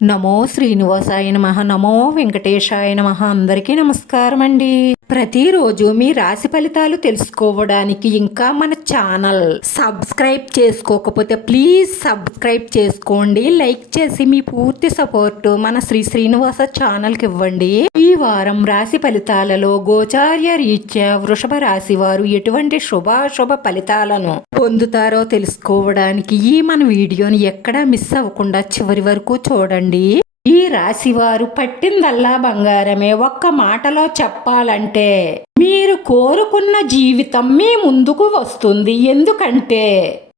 నమో శ్రీనివాసాయ నమః. నమో వెంకటేశాయ నమః. అందరికీ నమస్కారం అండి. ప్రతిరోజు మీ రాశి ఫలితాలు తెలుసుకోవడానికి ఇంకా మన ఛానల్ సబ్స్క్రైబ్ చేసుకోకపోతే ప్లీజ్ సబ్స్క్రైబ్ చేసుకోండి. లైక్ చేసి మీ పూర్తి సపోర్ట్ మన శ్రీనివాస ఛానల్కి ఇవ్వండి. ఈ వారం రాశి ఫలితాలలో గోచార్య రీత్యా వృషభ రాశి వారు ఎటువంటి శుభాశుభ ఫలితాలను పొందుతారో తెలుసుకోవడానికి ఈ మన వీడియోని ఎక్కడా మిస్ అవ్వకుండా చివరి వరకు చూడండి. ఈ రాశివారు పట్టిందల్లా బంగారమే. ఒక్క మాటలో చెప్పాలంటే మీరు కోరుకున్న జీవితం మీ ముందుకు వస్తుంది. ఎందుకంటే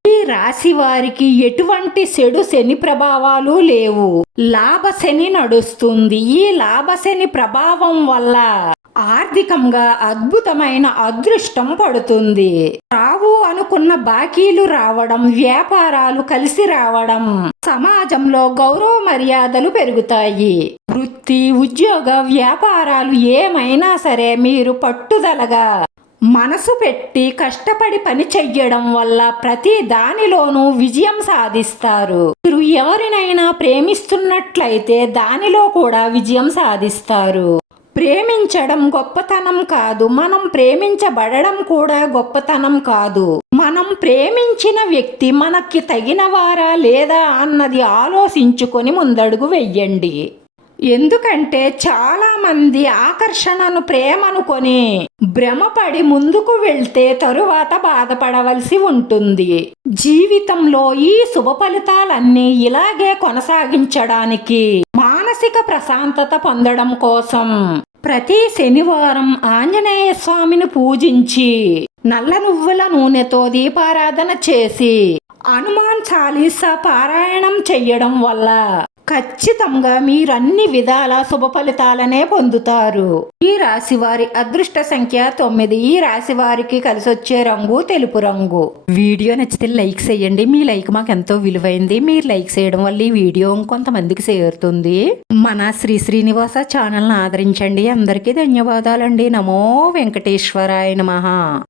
ఈ రాశి వారికి ఎటువంటి చెడు శని ప్రభావాలు లేవు. లాభశని నడుస్తుంది. ఈ లాభశని ప్రభావం వల్ల ఆర్థికంగా అద్భుతమైన అదృష్టం పడుతుంది. రావు అనుకున్న బాకీలు రావడం, వ్యాపారాలు కలిసి రావడం, సమాజంలో గౌరవ మర్యాదలు పెరుగుతాయి. వృత్తి, ఉద్యోగ, వ్యాపారాలు ఏమైనా సరే మీరు పట్టుదలగా మనసు పెట్టి కష్టపడి పని చెయ్యడం వల్ల ప్రతి దానిలోనూ విజయం సాధిస్తారు. మీరు ఎవరినైనా ప్రేమిస్తున్నట్లయితే దానిలో కూడా విజయం సాధిస్తారు. ప్రేమించడం గొప్పతనం కాదు, మనం ప్రేమించబడడం కూడా గొప్పతనం కాదు. మనం ప్రేమించిన వ్యక్తి మనకి తగినవారా లేదా అన్నది ఆలోచించుకొని ముందడుగు వెయ్యండి. ఎందుకంటే చాలా మంది ఆకర్షణను ప్రేమనుకొని భ్రమపడి ముందుకు వెళ్తే తరువాత బాధపడవలసి ఉంటుంది. జీవితంలో ఈ శుభ ఫలితాలన్నీ ఇలాగే కొనసాగించడానికి మానసిక ప్రశాంతత పొందడం కోసం ప్రతి శనివారం ఆంజనేయ స్వామిని పూజించి నల్ల నువ్వుల నూనెతో దీపారాధన చేసి హనుమాన్ చాలీసా పారాయణం చెయ్యడం వల్ల ఖచ్చితంగా మీరన్ని విధాల శుభ ఫలితాలనే పొందుతారు. ఈ రాశి వారి అదృష్ట సంఖ్య 9. ఈ రాశి వారికి కలిసొచ్చే రంగు తెలుపు రంగు. వీడియో నచ్చితే లైక్ చేయండి. మీ లైక్ మాకు ఎంతో విలువైంది. మీరు లైక్ చేయడం వల్ల ఈ వీడియో ఇంకొంతమందికి చేరుతుంది. మన శ్రీనివాస ఛానల్ని ఆదరించండి. అందరికీ ధన్యవాదాలండి. నమో వెంకటేశ్వరాయ నమః.